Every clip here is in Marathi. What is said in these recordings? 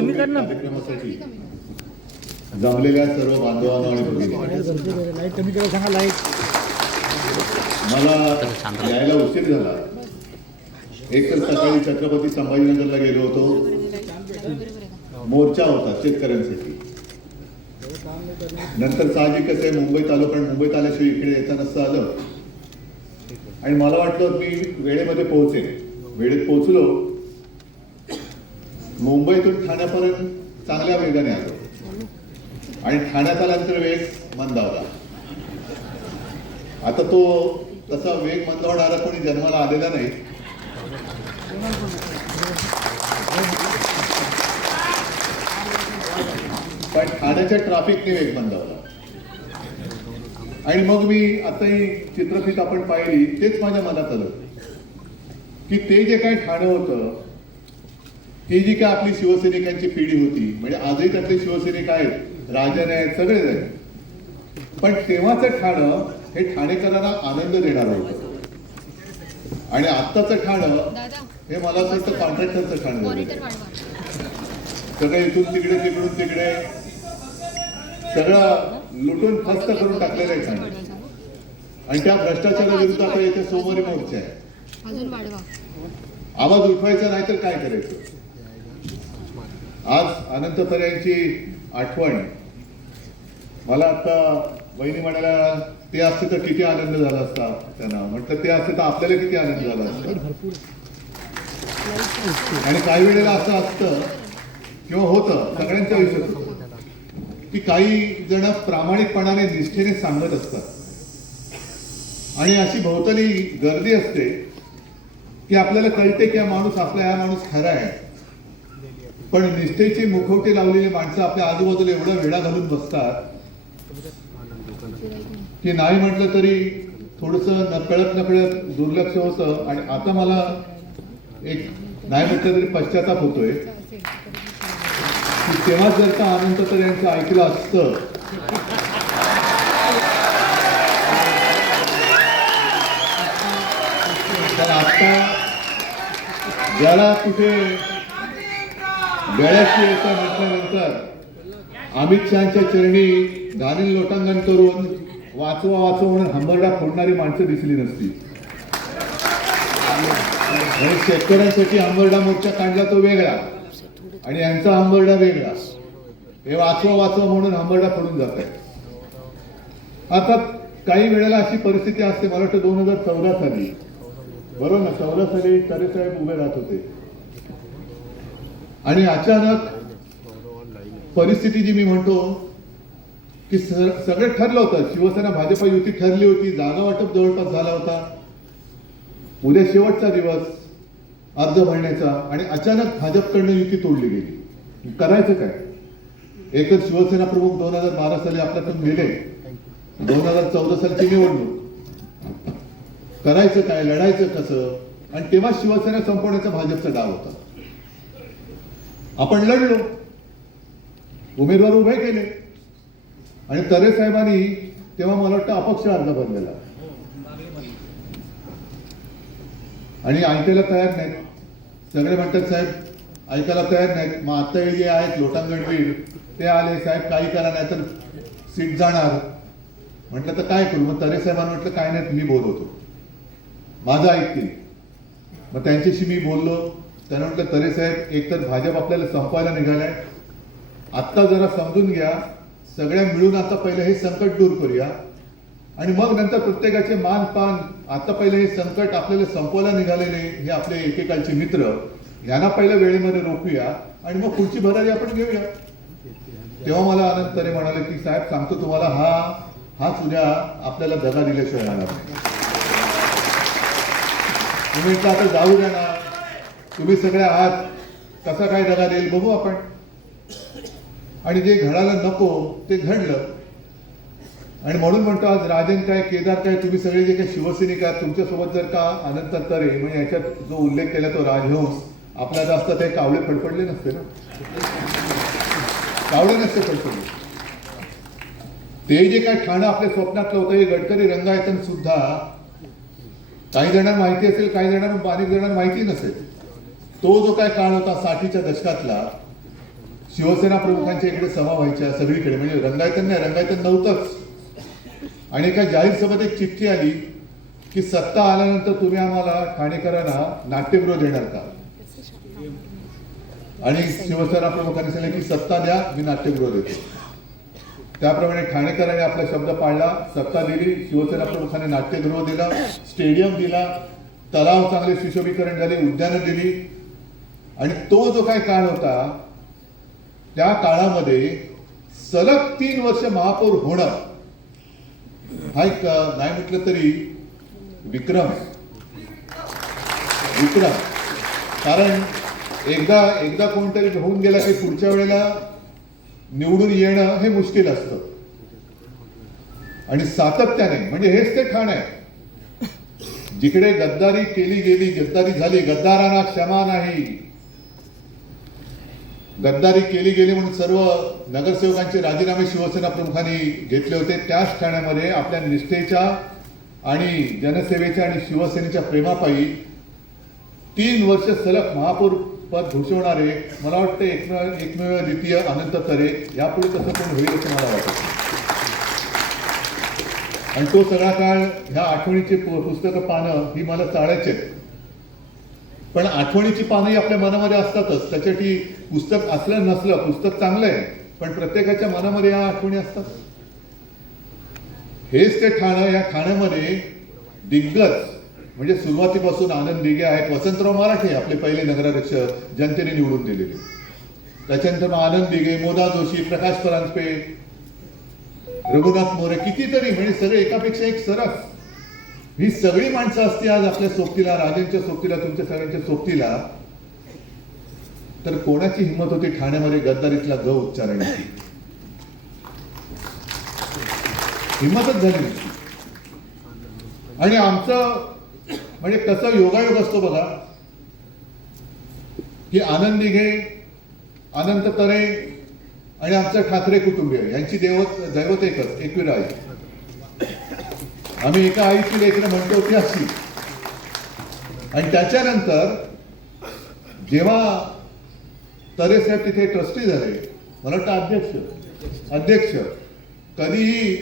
कमी कर ना. कार्यक्रमासाठी जमलेल्या सर्व बांधवांना आणि भगिनी लाइट कमी करा सांगा लाइट. मला यायला उशीर झाला. एक तर सकाळी छत्रपती संभाजीनगरला गेलो होतो. मोर्चा होता शेतकऱ्यांसाठी. नंतर साहजिकच आहे मुंबईत आलो कारण मुंबईत आल्याशिवाय इकडे येता नसतं आलं. आणि मला वाटलं मी वेळेमध्ये पोहोचेन. वेळेत पोहोचलो. मुंबईतून ठाण्यापर्यंत चांगल्या वेगाने आलो. आणि ठाण्यात आल्यानंतर वेग मंदावला. आता तो तसा वेग मंदावणारा कोणी जन्माला आलेला नाही. पण ठाण्याच्या ट्रॅफिकने वेग मंदावला. आणि मग मी आताही चित्रफित आपण पाहिली तेच माझ्या मनात आलं की ते जे काय ठाणं होतं ती जी काय आपली शिवसैनिकांची पिढी होती म्हणजे आजही त्यातले शिवसैनिक आहेत राजन आहेत सगळेच आहेत. पण तेव्हाचं ठाणं हे ठाणेकरांना आनंद देणारं होतं. आणि आत्ताचं ठाणं हे मला असं वाटतं कॉन्ट्रॅक्टरचं ठाणं सगळं इथून तिकडे तिकडून तिकडे सगळं लुटून फस्त करून टाकलेलं आहे ठाणे. आणि त्या भ्रष्टाचाराविरुद्ध आता इथे सोमवारी मोर्चा आहे. आवाज उठवायचा नाही तर काय करायचं? आज अनंत यांची आठवण. मला आता बहिणी म्हणाल्या ते असते तर किती आनंद झाला असता त्यांना. म्हटलं ते असते तर आपल्याला किती आनंद झाला असता. आणि काही वेळेला असं असतं किंवा होतं सगळ्यांच्या आयुष्यात की काही जण प्रामाणिकपणाने निष्ठेने सांगत असतात. आणि अशी भोवताली गर्दी असते की आपल्याला कळते की हा माणूस आपला हा माणूस खरा आहे. पण निष्ठेचे मुखवटे लावलेली माणसं आपल्या आजूबाजूला एवढा वेळा घालून बसतात की नाही म्हटलं तरी थोडस नकळत नकळत दुर्लक्ष होतं. आणि आता मला एक नाही म्हटलं तरी पश्चाताप होतोय. की तेव्हा जर का आनंद तर यांचं ऐकलं असतं. तर आता ज्याला कुठे गळ्याची येतं म्हटल्यानंतर अमित शहाच्या चरणी घालील लोटांगण करून वाचवा वाचवा म्हणून हंबरडा फोडणारी माणसं दिसली नसती. शेतकऱ्यांसाठी हंबरडा मोर्चा काढला तो वेगळा. आणि यांचा हंबरडा वेगळा. हे वाचवा वाचवा म्हणून हंबरडा फोडून जात आहे आता काही वेळेला अशी परिस्थिती असते. मला वाटतं दोन हजार चौदा साली. बरोबर ना? चौदा साली तरे साहेब उभे राहत होते. आणि अचानक परिस्थिती जी मी म्हणतो की सगळे सगळं ठरलं होतं. शिवसेना भाजप युती ठरली होती. जागा वाटप जवळपास झाला होता. उद्या शेवटचा दिवस अर्ज भरण्याचा आणि अचानक भाजपकडनं युती तोडली गेली. करायचं काय? एकच शिवसेना प्रमुख दोन हजार बारा साली आपल्याकडून गेले दोन हजार चौदा सालची निवडणूक. करायचं काय? लढायचं कसं? आणि तेव्हा शिवसेना संपवण्याचा भाजपचा डाव होता. आपण लढलो. उमेदवार उभे केले. आणि तरे साहेबांनी तेव्हा मला वाटतं अपक्ष अर्ज भरलेला. आणि ऐकायला तयार नाहीत. सगळे म्हणतात साहेब ऐकायला तयार नाहीत. मग आता जे आहेत लोटांगणवीर ते आले साहेब काही करा नाही तर सीट जाणार. म्हटलं तर काय करू? मग तरे साहेबांनी म्हटलं काय नाही मी बोलवतो. माझं ऐकतील. मग त्यांच्याशी मी बोललो. त्यांना म्हटलं तरे साहेब एकतर भाजप आपल्याला संपवायला निघालाय. आत्ता जरा समजून घ्या सगळ्या मिळून आता पहिले हे संकट दूर करूया. आणि मग नंतर प्रत्येकाचे मान पान आता पहिले हे संकट आपल्याला संपवायला निघालेले हे आपले एकेकालचे मित्र यांना पहिल्या वेळेमध्ये रोखूया. आणि मग पुढची भरारी आपण घेऊया. तेव्हा मला आनंद तरे म्हणाले की साहेब सांगतो तुम्हाला हा हाच उद्या आपल्याला दगा दिल्याशिवाय राहणार नाही. तुम्ही आता जाऊ द्या ना. तुम्ही सगळे आहात कसा काय दगा देईल बघू आपण. आणि जे घडायला नको ते घडलं. आणि म्हणून म्हणतो आज राजन काय केदार काय तुम्ही सगळे जे काही शिवसैनिक आहात तुमच्यासोबत जर का अनंत तरे म्हणजे याच्यात जो उल्लेख केला तो राजहंस आपला जास्त ते कावळे फडफडले नसते ना. कावळे नसते फडफडले. ते जे काय ठाणं आपल्या स्वप्नातलं होतं हे गडकरी रंगायतन सुद्धा काही जणांना माहिती असेल काही जणांना अनेक जणांना माहिती नसेल. तो जो काय काळ होता साठीच्या दशकातला शिवसेना प्रमुखांच्या इकडे सभा व्हायच्या सगळीकडे म्हणजे रंगायतन नाही रंगायतन नव्हतंच. आणि एका जाहीर सभेत एक चिठ्ठी आली की सत्ता आल्यानंतर तुम्ही आम्हाला ठाणेकरांना नाट्यगृह देणार का? आणि शिवसेना प्रमुखांनी सांगितलं की सत्ता द्या मी नाट्यगृह देतो त्याप्रमाणे ठाणेकरांनी आपला शब्द पाळला सत्ता दिली शिवसेना प्रमुखांनी नाट्यगृह दिला स्टेडियम दिला तलाव चांगले सुशोभीकरण झाले उद्यानं दिली आणि तो जो काय काळ होता त्या काळामध्ये सलग तीन वर्ष महापौर होणं हा एक नाही म्हटलं तरी विक्रम विक्रम. कारण एकदा एकदा कोणतरी होऊन गेला की पुढच्या वेळेला निवडून येणं हे मुश्किल असतं. आणि सातत्याने म्हणजे हेच ते ठाण आहे. जिकडे गद्दारी केली गेली गद्दारी झाली गद्दारांना क्षमा नाही. गद्दारी केली गेली म्हणून सर्व नगरसेवकांचे राजीनामे शिवसेना प्रमुखांनी घेतले होते. त्याच ठाण्यामध्ये आपल्या निष्ठेच्या आणि जनसेवेच्या आणि शिवसेनेच्या प्रेमापायी तीन वर्ष सलग महापौर पद घोषवणारे मला वाटतं एकमेव एकमेव द्वितीय अनंत तरे यापुढे तसं कोण होईल असं मला वाटतं. आणि तो सगळा काळ ह्या आठवणीचे पु- पुस्तकं पानं ही मला चाळायचे पण आठवणीची पानंही आपल्या मनामध्ये असतातच. त्याच्यासाठी पुस्तक असलं नसलं पुस्तक चांगलं आहे पण प्रत्येकाच्या मनामध्ये या आठवणी असतात. हेच ते ठाणं या ठाण्यामध्ये दिग्गज म्हणजे सुरुवातीपासून आनंद दिघे आहेत. वसंतराव मराठे आपले पहिले नगराध्यक्ष जनतेने निवडून दिलेले. त्याच्यानंतर आनंद दिघे मोदा जोशी प्रकाश परांजपे रघुनाथ मोरे कितीतरी म्हणजे सगळे एकापेक्षा एक सरस ही सगळी माणसं असती आज आपल्या सोबतीला राजांच्या सोबतीला तुमच्या सगळ्यांच्या सोबतीला तर कोणाची हिंमत होती ठाण्यामध्ये गद्दारीतला ग उच्चारण्याची हिंमतच झाली नाही आणि आमचं म्हणजे कसं योगायोग असतो बघा की आनंद घे अनंत तरे आणि आमचं ठाकरे कुटुंबीय यांची देवत दैवत एकच एकविरा आहे आम्ही एका आईची लेकरं म्हणतो ती अशी आणि त्याच्यानंतर जेव्हा तरे साहेब तिथे ट्रस्टी झाले मला वाटतं अध्यक्ष अध्यक्ष कधीही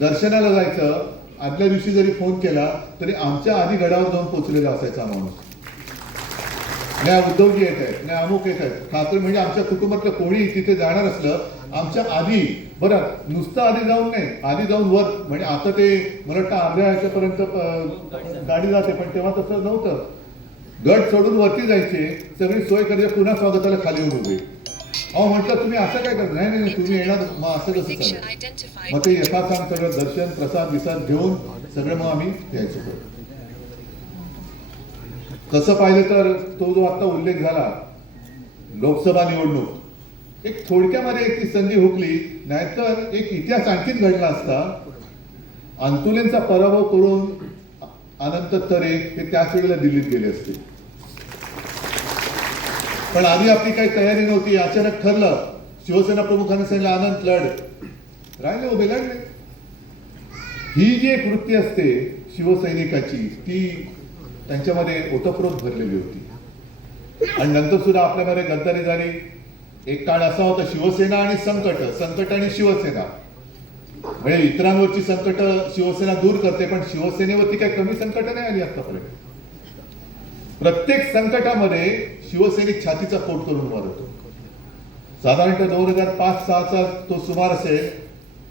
दर्शनाला जायचं आदल्या दिवशी जरी फोन केला तरी आमच्या आधी गडावर जाऊन पोचलेला असायचा माणूस. नाही उद्धवजी येत आहेत नाही अमुक येत आहेत. ठाकरे म्हणजे आमच्या कुटुंबातलं कोणी तिथे जाणार असलं आमच्या आधी बरं नुसतं आधी जाऊन नाही आधी जाऊन वर म्हणजे आता ते मला वाटतं ह्याच्यापर्यंत अं, गाडी जाते पण तेव्हा तसं नव्हतं. गट सोडून वरती जायचे सगळी सोय करायची पुन्हा स्वागताला खाली येऊन उभे. अहो म्हटलं तुम्ही असं काय करता? नाही नाही तुम्ही येणार मग असं कसं चालेल. मग ते यथासांग सगळं दर्शन प्रसाद विसाद घेऊन सगळं मग आम्ही यायचो. तसं पाहिलं तर तो जो आता उल्लेख झाला लोकसभा निवडणूक एक थोडक्यामध्ये एक ती संधी हुकली नाहीतर एक इतिहास आणखीन घडला असता अंतुलेंचा पराभव करून अनंत तरे हे त्याच वेळेला दिल्लीत गेले असते. पण आधी आपली काही तयारी नव्हती अचानक ठरलं शिवसेना प्रमुखांनी सांगितलं आनंद लढ. राहिले उभे लढले ही जी एक वृत्ती असते शिवसैनिकाची ती त्यांच्यामध्ये ओतप्रोत भरलेली होती. आणि नंतर सुद्धा आपल्यामध्ये गद्दारी झाली. एक काळ असा होता शिवसेना आणि संकट संकट आणि शिवसेना. म्हणजे इतरांवरची संकट शिवसेना दूर करते पण शिवसेनेवरती काही कमी संकट नाही आली आतापर्यंत. प्रत्येक संकटामध्ये शिवसैनिक छातीचा पोट करून उभा राहतो साधारणतः दोन हजार पाच सहाचा तो सुमार असेल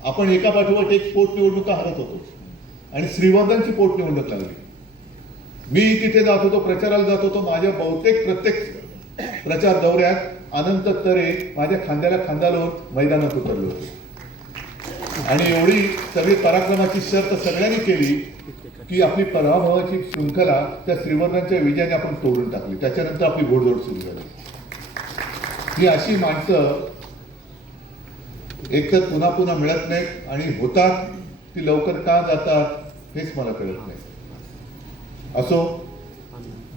आपण एका पाठोपाठ एक पोट निवडणुका हरत होतो. आणि श्रीवर्धनची पोट निवडणूक लागली. मी तिथे जात होतो प्रचाराला जात होतो माझ्या बहुतेक प्रत्येक प्रचार दौऱ्यात अनंत तरे माझ्या खांद्याला खांदा लावून मैदानात उतरलो आणि एवढी सगळी पराक्रमाची शर्त सगळ्यांनी केली की आपली पराभवाची शृंखला त्या श्रीवर्णांच्या विजयाने आपण तोडून टाकली. त्याच्यानंतर आपली घोडदौड सुरू झाली. ही अशी माणसं एक तर पुन्हा पुन्हा मिळत नाहीत आणि होतात ती लवकर का जातात हेच मला कळत नाही. असो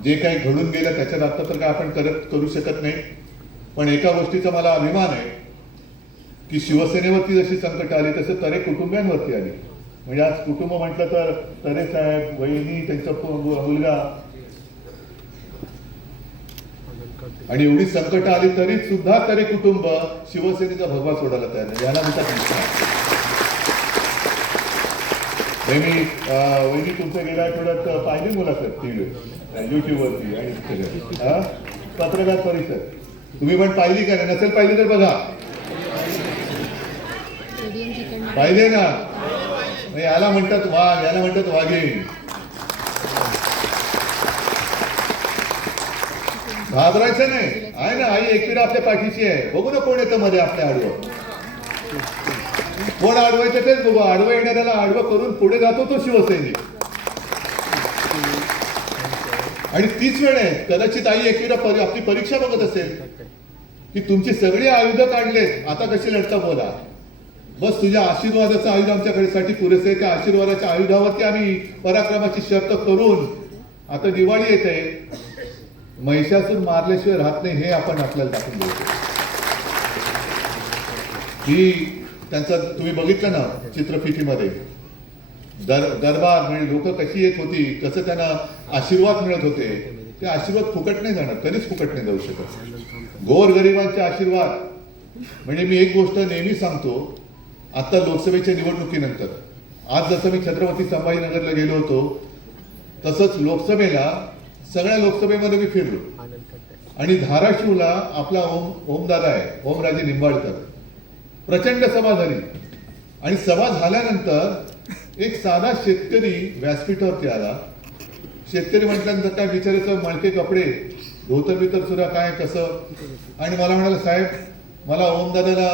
जे काही घडून गेलं त्याच्यात आता तर काय आपण करत करू शकत नाही. पण एका गोष्टीचा मला अभिमान आहे की शिवसेनेवरती जशी संकट आली तसं तरे कुटुंबियांवरती आली. म्हणजे आज कुटुंब म्हटलं तर तरे साहेब वहिनी त्यांचा मुलगा. आणि एवढी संकट आली तरी सुद्धा तरी कुटुंब शिवसेनेचा भगवा सोडायला तयार नाही. याला मी वहिनी तुमच्या गेल्या आठवड्यात पाहिली मुलाखत टी व्ही युट्यूबवरती आणि हा? पत्रकार परिषद. तुम्ही पण पाहिली का नाही? नसेल पाहिली तर बघा. पाहिले ना? याला म्हणतात वाघ याला म्हणतात वाघीण. घाबरायचं नाही. आहे ना आई एकविरा आपल्या पाठीशी आहे. बघू ना कोण येतं मध्ये आपल्या आडवं. कोण अडवायचं तेच बघू. आडवं येणाऱ्याला आडवं करून पुढे जातो तो शिवसैनिक. आणि तीच वेळ आहे. कदाचित आई एकविरा परी- आपली परीक्षा बघत असेल. की तुमची सगळी आयुध काढलेत आता कशी लढता बोला. बस तुझ्या आशीर्वादाचं आयुध आमच्याकडे साठी पुरेसे त्या आशीर्वादाच्या आयुधावरती आम्ही पराक्रमाची शर्त करून आता दिवाळी येते महिषासून मारल्याशिवाय राहत नाही हे आपण आपल्याला दाखवून देतो ही त्यांचं तुम्ही बघितलं ना चित्रफितीमध्ये? दर दरबार म्हणजे लोक कशी येत होती कसं त्यांना आशीर्वाद मिळत होते ते आशीर्वाद फुकट नाही जाणार कधीच फुकट नाही जाऊ शकत. गोर गरिबांचे आशीर्वाद. म्हणजे मी एक गोष्ट नेहमी सांगतो आत्ता लोकसभेच्या निवडणुकीनंतर आज जसं मी छत्रपती संभाजीनगरला गेलो होतो तसंच लोकसभेला सगळ्या लोकसभेमध्ये मी फिरलो. आणि धाराशिवला आपला ओम ओमदादा आहे ओमराजे निंबाळकर. प्रचंड सभा झाली. आणि सभा झाल्यानंतर एक साधा शेतकरी व्यासपीठावरती आला. शेतकरी म्हटल्यानंतर काय बिचारेचं मळके कपडे धोतर बितर सुद्धा काय कसं? आणि मला म्हणाला साहेब मला ओमदादाला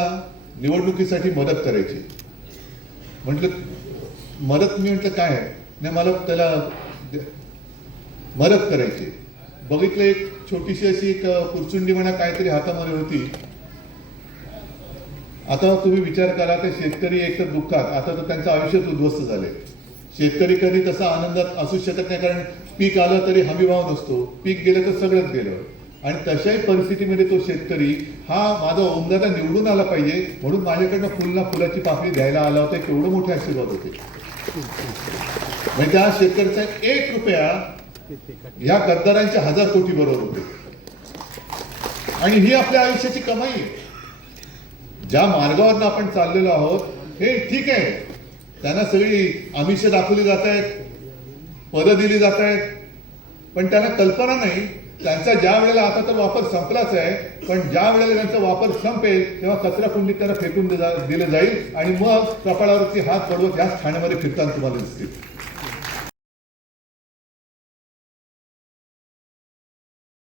निवडणुकीसाठी मदत करायची म्हटलं मदत? मी म्हटलं काय आहे? नाही मला त्याला मदत करायची बघितलं एक छोटीशी अशी एक पुरचुंडी म्हणा काहीतरी हातामध्ये होती. आता तुम्ही विचार करा ते शेतकरी एक तर दुःखात आता तर त्यांचं आयुष्यच उद्ध्वस्त झाले शेतकरी कधी तसा आनंदात असू शकत नाही कारण पीक आलं तरी हमीभाव नसतो. पीक गेलं तर सगळंच गेलं. आणि तशाही परिस्थितीमध्ये तो शेतकरी हा माझा ओमदादा निवडून आला पाहिजे म्हणून माझ्याकडनं फुलना फुलाची पापडी द्यायला आला होता केवढं मोठे आशीर्वाद होते. म्हणजे त्या शेतकऱ्याचा एक रुपया या गद्दारांच्या हजार कोटी बरोबर होते. आणि ही आपल्या आयुष्याची कमाई आहे. ज्या मार्गावरनं आपण चाललेलो आहोत हे ठीक आहे. त्यांना सगळी आमिष दाखवली जात आहेत पदं दिली जात आहेत. पण त्यांना कल्पना नाही त्यांचा ज्या वेळेला आता तर वापर संपलाच आहे पण ज्या वेळेला त्यांचा वापर संपेल तेव्हा कचरा कुंडीत त्यांना फेकून दिला- दिलं जाईल आणि मग कपाळावरती हात पडवत ह्याच ठाण्यामध्ये फिरताना तुम्हाला दिसतील.